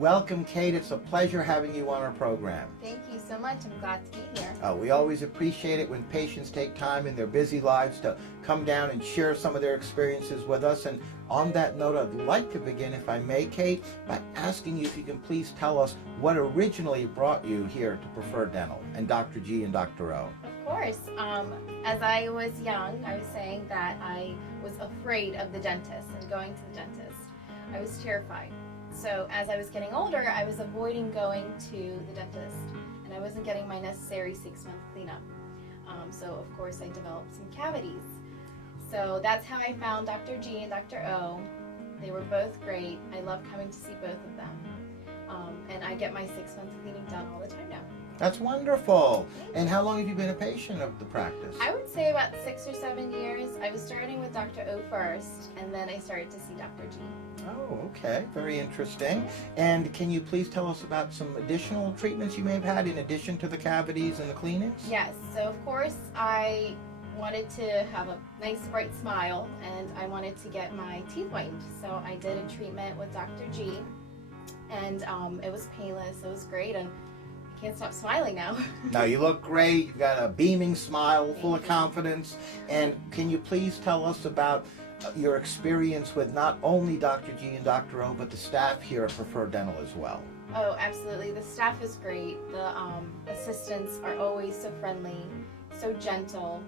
Welcome, Kate. It's a pleasure having you on our program. Thank you so much. I'm glad to be here. We always appreciate it when patients take time in their busy lives to come down and share some of their experiences with us. And on that note, I'd like to begin, if I may, Kate, by asking you if you can please tell us what originally brought you here to Preferred Dental and Dr. G and Dr. O. Of course. As I was young, I was saying that I was afraid of the dentist and going to the dentist. I was terrified. So as I was getting older, I was avoiding going to the dentist, and I wasn't getting my necessary 6-month cleanup. So of course I developed some cavities. So that's how I found Dr. G and Dr. O. They were both great. I love coming to see both of them. And I get my 6-month cleaning done all the time now. That's wonderful. And how long have you been a patient of the practice? I would say about 6 or 7 years. I was starting with Dr. O first, and then I started to see Dr. G. Oh, okay. Very interesting. And can you please tell us about some additional treatments you may have had in addition to the cavities and the cleanings? Yes. So of course I wanted to have a nice bright smile, and I wanted to get my teeth whitened. So I did a treatment with Dr. G, and it was painless. It was great, and I can't stop smiling now. Now you look great. You've got a beaming smile, full of confidence. And can you please tell us about your experience with not only Dr. G and Dr. O, but the staff here at Preferred Dental as well? Oh, absolutely. The staff is great. The assistants are always so friendly, so gentle,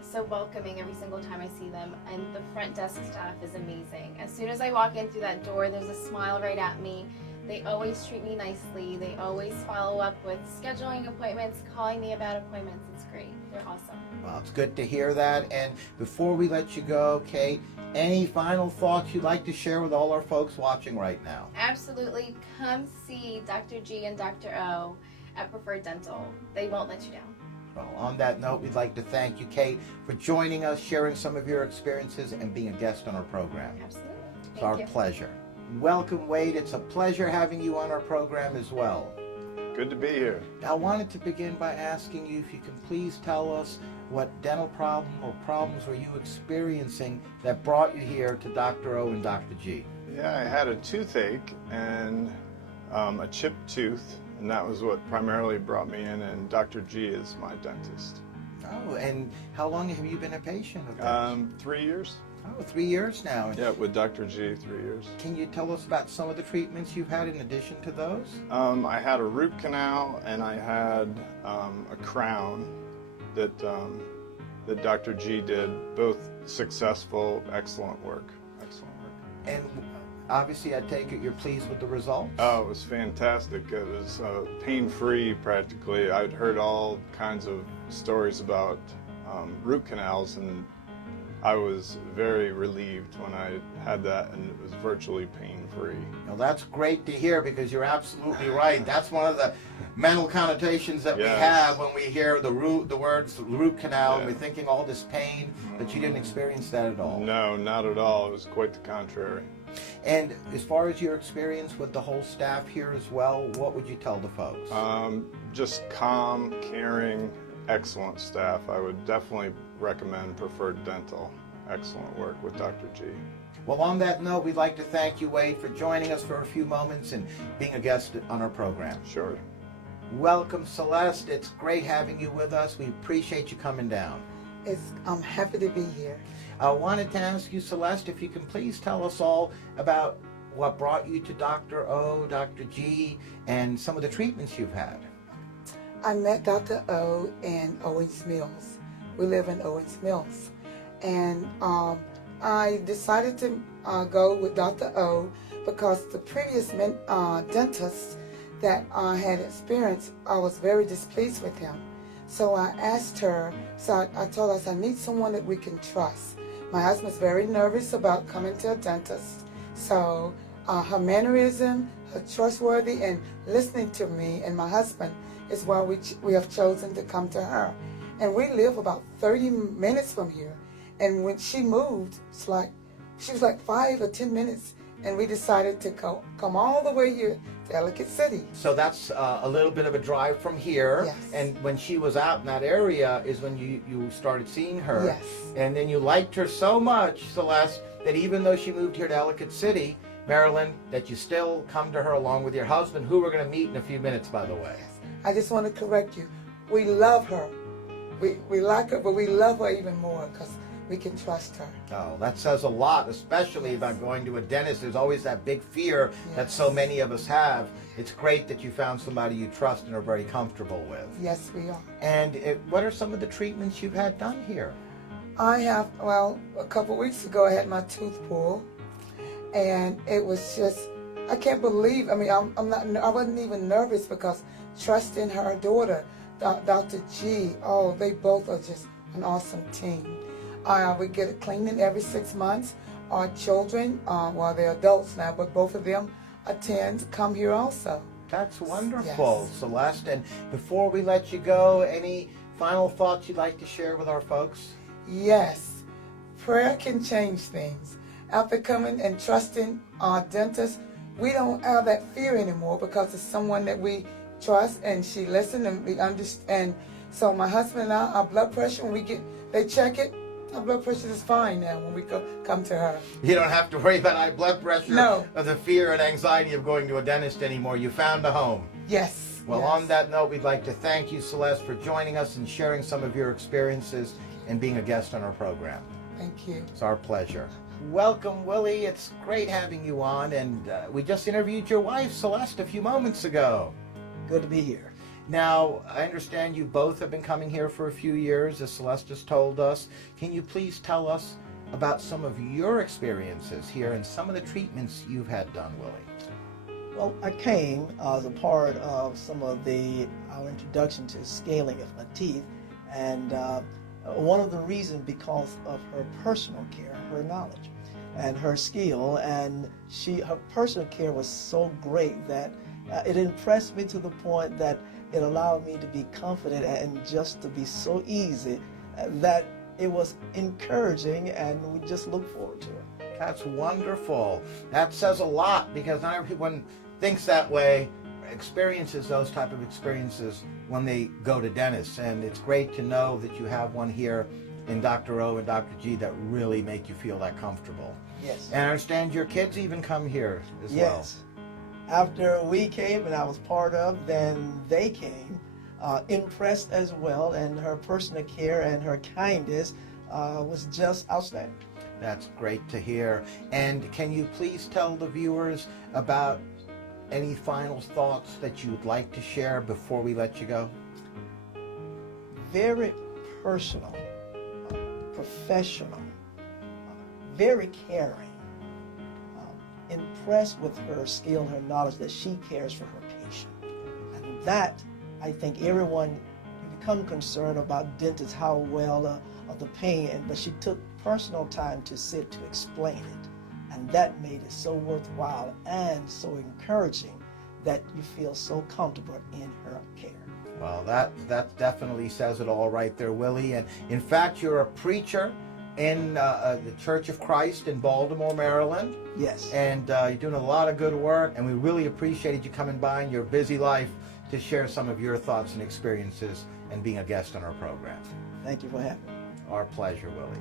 so welcoming every single time I see them. And the front desk staff is amazing. As soon as I walk in through that door, there's a smile right at me. They always treat me nicely. They always follow up with scheduling appointments, calling me about appointments. It's great. They're awesome. Well, it's good to hear that. And before we let you go, Kate, any final thoughts you'd like to share with all our folks watching right now? Absolutely. Come see Dr. G and Dr. O at Preferred Dental. They won't let you down. Well, on that note, we'd like to thank you, Kate, for joining us, sharing some of your experiences, and being a guest on our program. Absolutely. It's our pleasure. Welcome, Wade. It's a pleasure having you on our program as well. Good to be here. I wanted to begin by asking you if you can please tell us what dental problem or problems were you experiencing that brought you here to Dr. O and Dr. G? Yeah, I had a toothache and a chipped tooth, and that was what primarily brought me in, and Dr. G is my dentist. Oh, and how long have you been a patient of theirs? 3 years. Oh, 3 years now. Yeah, with Dr. G, 3 years. Can you tell us about some of the treatments you've had in addition to those? I had a root canal, and I had a crown that Dr. G did. Both successful, excellent work. Excellent work. And obviously, I take it you're pleased with the results? Oh, it was fantastic. It was pain-free practically. I'd heard all kinds of stories about root canals, and I was very relieved when I had that, and it was virtually pain-free. Well, that's great to hear, because you're absolutely right. That's one of the mental connotations that we have when we hear the words root canal. We're thinking all this pain, but you didn't experience that at all. No, not at all. It was quite the contrary. And as far as your experience with the whole staff here as well, what would you tell the folks? Just calm, caring, excellent staff. I would definitely recommend Preferred Dental. Excellent work with Dr. G. Well, on that note, we'd like to thank you, Wade, for joining us for a few moments and being a guest on our program. Sure. Welcome, Celeste. It's great having you with us. We appreciate you coming down. I'm happy to be here. I wanted to ask you, Celeste, if you can please tell us all about what brought you to Dr. O, Dr. G, and some of the treatments you've had. I met Dr. O in Owens Mills. We live in Owens Mills. And I decided to go with Dr. O because the previous dentist that I had experienced, I was very displeased with him. So I asked her, I told her, I need someone that we can trust. My husband's very nervous about coming to a dentist. So her mannerism, her trustworthy, and listening to me and my husband is why we have chosen to come to her. And we live about 30 minutes from here. And when she moved, she was like 5 or 10 minutes, and we decided to come all the way here to Ellicott City. So that's a little bit of a drive from here. Yes. And when she was out in that area is when you started seeing her. Yes. And then you liked her so much, Celeste, that even though she moved here to Ellicott City, Marilyn, that you still come to her along with your husband, who we're going to meet in a few minutes, by the way. I just want to correct you. We love her. We like her, but we love her even more because we can trust her. Oh, that says a lot, especially about going to a dentist. There's always that big fear that so many of us have. It's great that you found somebody you trust and are very comfortable with. Yes, we are. And what are some of the treatments you've had done here? I have, well, a couple weeks ago I had my tooth pulled, and it was just, I can't believe, I mean, I wasn't even nervous because trusting her daughter, Dr. G, oh, they both are just an awesome team. We get a cleaning every 6 months. Our children, well, they're adults now, but both of them come here also. That's wonderful, Yes. Celeste. And before we let you go, any final thoughts you'd like to share with our folks? Yes, prayer can change things. After coming and trusting our dentist, we don't have that fear anymore because it's someone that we trust, and she listens and we understand. So my husband and I, our blood pressure, when they check it, our blood pressure is fine now when we come to her. You don't have to worry about high blood pressure No. or the fear and anxiety of going to a dentist anymore. You found a home. Yes. Well, yes. on that note, we'd like to thank you, Celeste, for joining us and sharing some of your experiences and being a guest on our program. Thank you. It's our pleasure. Welcome, Willie. It's great having you on. And we just interviewed your wife, Celeste, a few moments ago. Good to be here. Now, I understand you both have been coming here for a few years, as Celeste has told us. Can you please tell us about some of your experiences here and some of the treatments you've had done, Willie? Well, I came as a part of some of our introduction to scaling of my teeth, and one of the reasons because of her personal care, her knowledge, and her skill, and her personal care was so great that it impressed me to the point that it allowed me to be confident and just to be so easy that it was encouraging, and we just look forward to it. That's wonderful. That says a lot because not everyone thinks that way, experiences those type of experiences when they go to dentists. And it's great to know that you have one here in Dr. O and Dr. G that really make you feel that comfortable. Yes. And I understand your kids even come here as well. Yes. After we came and I was part of, then they came, impressed as well, and her personal care and her kindness was just outstanding. That's great to hear. And can you please tell the viewers about any final thoughts that you would like to share before we let you go? Very personal, professional, very caring. Impressed with her skill and her knowledge that she cares for her patient. And that, I think everyone become concerned about dentists, how well of the pain, but she took personal time to sit to explain it. And that made it so worthwhile and so encouraging that you feel so comfortable in her care. Well, that definitely says it all right there, Willie. And in fact, you're a preacher in the Church of Christ in Baltimore, Maryland. Yes. And you're doing a lot of good work, and we really appreciated you coming by in your busy life to share some of your thoughts and experiences and being a guest on our program. Thank you for having me. Our pleasure, Willie.